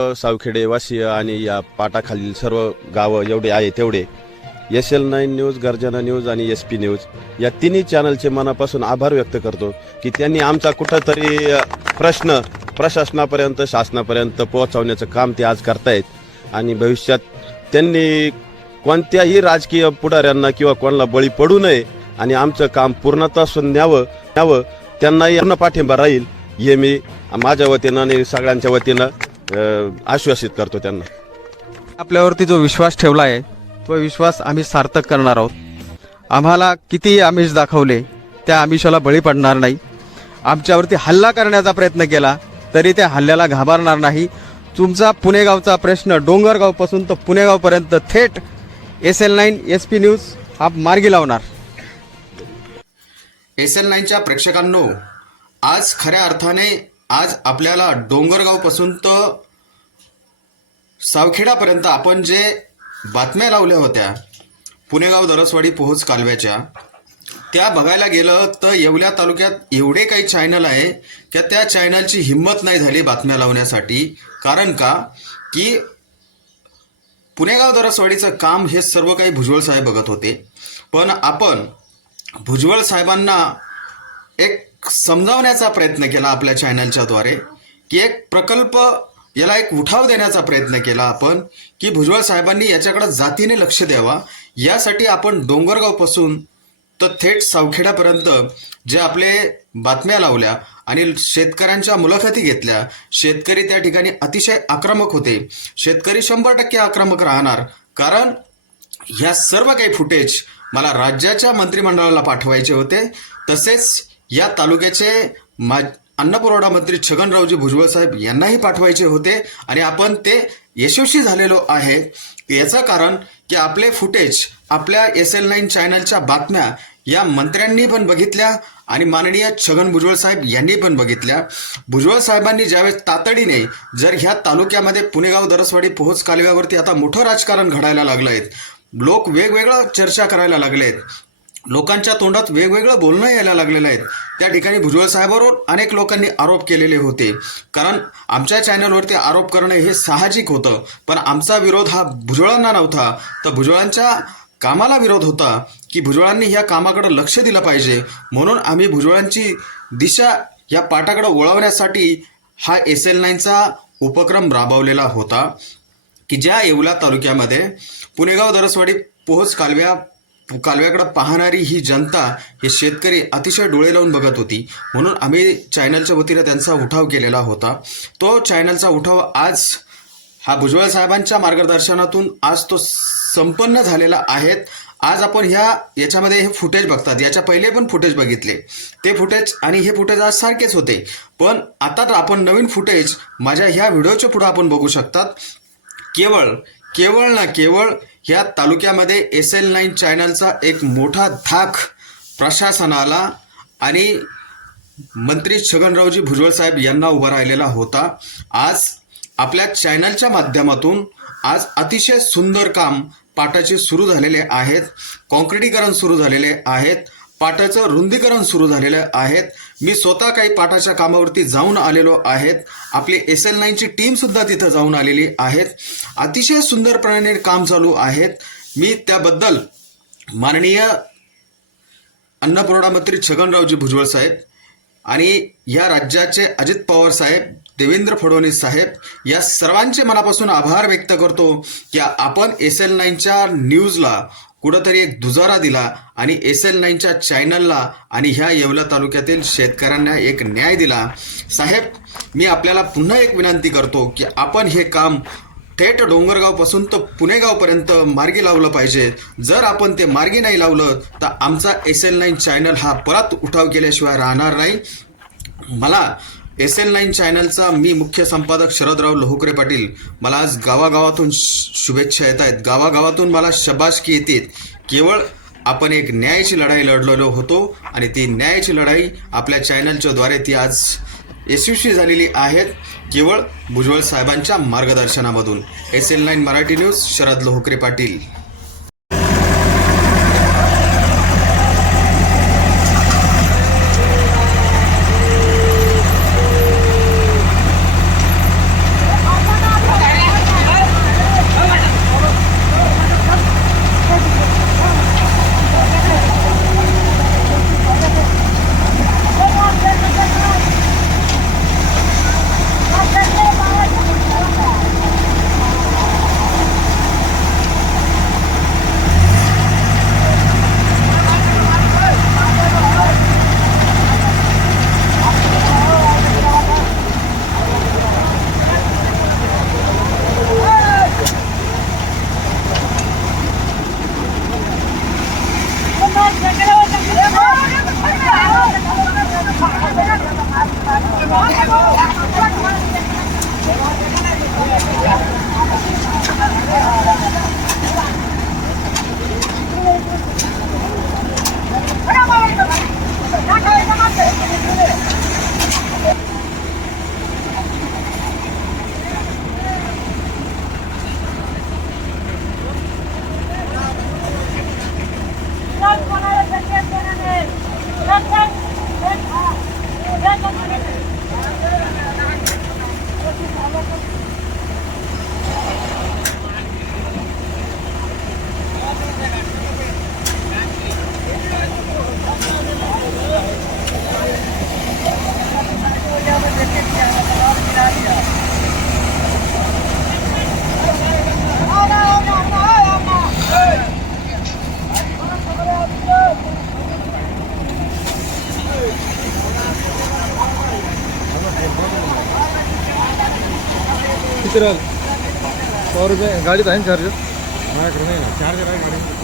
सावखेडे वासिय आणि या पाटाखालील सर्व गावं जेवढे आहे तेवढे. S L nine news Garjana news आणि एस पी न्यूज या तिन्ही चॅनलचे मनापासून आभार व्यक्त करतो की त्यांनी आमचा कुठंतरी प्रश्न प्रशासनापर्यंत शासनापर्यंत पोहोचवण्याचं काम ते आज करतायत. आणि भविष्यात त्यांनी कोणत्याही राजकीय पुढाऱ्यांना किंवा कोणाला बळी पडू नये आणि आमचं काम पूर्णतः न्यावं न्यावं त्यांनाही पूर्ण पाठिंबा राहील हे मी माझ्या वतीनं आणि सगळ्यांच्या वतीनं आश्वासित करतो त्यांना. आपल्यावरती जो विश्वास ठेवला आहे तो विश्वास आम्ही सार्थक करणार आहोत. आम्हाला कितीही आमिष दाखवले त्या आमिषाला बळी पडणार नाही. आमच्यावरती हल्ला करण्याचा प्रयत्न केला तरी त्या हल्ल्याला घाबरणार नाही. तुमचा पुणेगावचा प्रश्न डोंगरगावपासून तर पुणेगावपर्यंत थेट S L nine S P news हा मार्गी लावणार. एस एल नाईनच्या प्रेक्षकांनो आज खऱ्या अर्थाने आज आपल्याला डोंगरगावपासून तर सावखेडापर्यंत आपण जे बातम्या लावल्या होत्या पुणेगाव दरसवाडी पोहोच कालव्याच्या त्या बघायला गेलं तर येवल्या तालुक्यात एवढे काही चॅनल आहे की त्या चॅनलची हिंमत नाही झाली बातम्या लावण्यासाठी. कारण का? की पुणेगाव दरसवाडीचं काम हे सर्व काही भुजबळ साहेब बघत होते. पण आपण भुजबळ साहेबांना एक समजावण्याचा प्रयत्न केला आपल्या चॅनलच्याद्वारे की एक प्रकल्प याला एक उठाव देण्याचा प्रयत्न केला आपण की भुजबळ साहेबांनी याच्याकडे जातीने लक्ष द्यावा. यासाठी आपण डोंगरगावपासून तर थेट सावखेड्यापर्यंत जे आपले बातम्या लावल्या आणि शेतकऱ्यांच्या मुलाखती घेतल्या. शेतकरी त्या ठिकाणी अतिशय आक्रमक होते. शेतकरी शंभर टक्के आक्रमक राहणार. कारण ह्या सर्व काही फुटेज मला राज्याच्या मंत्रिमंडळाला पाठवायचे होते. तसेच या तालुक्याचे मा अन्नपुरवठा मंत्री छगनरावजी भुजबळ साहेब यांनाही पाठवायचे होते आणि आपण ते यशस्वी झालेलो आहे. याचं कारण की आपले फुटेज आपल्या एस एल नाईन चॅनलच्या बातम्या या मंत्र्यांनी पण बघितल्या आणि माननीय छगन भुजबळ साहेब यांनी पण बघितल्या. भुजबळ साहेबांनी ज्यावेळेस तातडीने जर ह्या तालुक्यामध्ये पुणेगाव दरसवाडी पोहोच कालव्यावरती आता मोठं राजकारण घडायला लागलं आहे लोक वेगवेगळं चर्चा करायला लागले आहेत लोकांच्या तोंडात वेगवेगळं बोलणं यायला लागलेलं आहे. त्या ठिकाणी भुजबळ साहेबांवर अनेक लोकांनी आरोप केलेले होते. कारण आमच्या चॅनलवरती आरोप करणं हे साहजिक होतं. पण आमचा विरोध हा भुजबळांना नव्हता. तर भुजबळांच्या कामाला विरोध होता की भुजबळांनी ह्या कामाकडे लक्ष दिलं पाहिजे. म्हणून आम्ही भुजबळांची दिशा या पाटाकडे वळवण्यासाठी हा एस एल नाईनचा उपक्रम राबवलेला होता. की ज्या येवला तालुक्यामध्ये पुणेगाव दरसवाडी पोहोच कालव्या कालव्याकडे पाहणारी ही जनता हे शेतकरी अतिशय डोळे लावून बघत होती. म्हणून आम्ही चॅनलच्या वतीनं त्यांचा उठाव केलेला होता. तो चॅनलचा उठाव आज हा भुजबळ साहेबांच्या मार्गदर्शनातून आज तो संपन्न झालेला आहेत आज आपण ह्या याच्यामध्ये हे फुटेज बघतात. याच्या पहिले पण फुटेज बघितले. ते फुटेज आणि हे फुटेज आज सारखेच होते. पण आता तर आपण नवीन फुटेज माझ्या ह्या व्हिडिओच्या पुढं आपण बघू शकतात. केवळ केवळ ना केवळ ह्या तालुक्यामध्ये एस एल नाईन चॅनलचा एक मोठा धाक प्रशासनाला आणि मंत्री छगनरावजी भुजबळ साहेब यांना उभा राहिलेला होता. आज आपल्या चॅनलच्या माध्यमातून आज अतिशय सुंदर काम पाटाचे सुरू झालेले आहेत. कॉन्क्रिटीकरण सुरू झालेले आहेत. पाटाचं रुंदीकरण सुरू झालेलं आहेत. मी स्वतः काही पाटाच्या कामावरती जाऊन आलेलो आहेत. आपली एस एल नाईनची टीम सुद्धा तिथं जाऊन आलेली आहेत. अतिशय सुंदरपणे काम चालू आहेत. मी त्याबद्दल माननीय अन्नपुरवठा मंत्री छगनरावजी भुजबळ साहेब आणि या राज्याचे अजित पवार साहेब देवेंद्र फडणवीस साहेब या सर्वांचे मनापासून आभार व्यक्त करतो की आपण एस एल नाईनच्या न्यूजला कुठंतरी एक दुजारा दिला आणि एस एल नाईनच्या चॅनलला आणि ह्या येवला तालुक्यातील शेतकऱ्यांना एक न्याय दिला. साहेब मी आपल्याला पुन्हा एक विनंती करतो की आपण हे काम थेट डोंगरगावपासून तर पुणेगावपर्यंत मार्गी लावलं पाहिजे. जर आपण ते मार्गी नाही लावलं तर आमचा एस एल नाईन चॅनल हा परत उठाव केल्याशिवाय राहणार नाही. मला एस एल नाईन चॅनलचा मी मुख्य संपादक शरदराव लोहकरे पाटील. मला आज गावागावातून शुभेच्छा येत आहेत. गावागावातून मला शबाशकी येते केवळ आपण एक न्यायाची लढाई लढलेलो होतो आणि ती न्यायाची लढाई आपल्या चॅनलच्या द्वारे ती आज यशस्वी झालेली आहेत. केवळ भुजबळ साहेबांच्या मार्गदर्शनामधून. S L nine Marathi news Sharad Lohkare Patil. Let's go! किती राहील सौ रुपये गाडीत आहे ना चार्जर माझ्याकडे नाही चार्जर आहे गाडी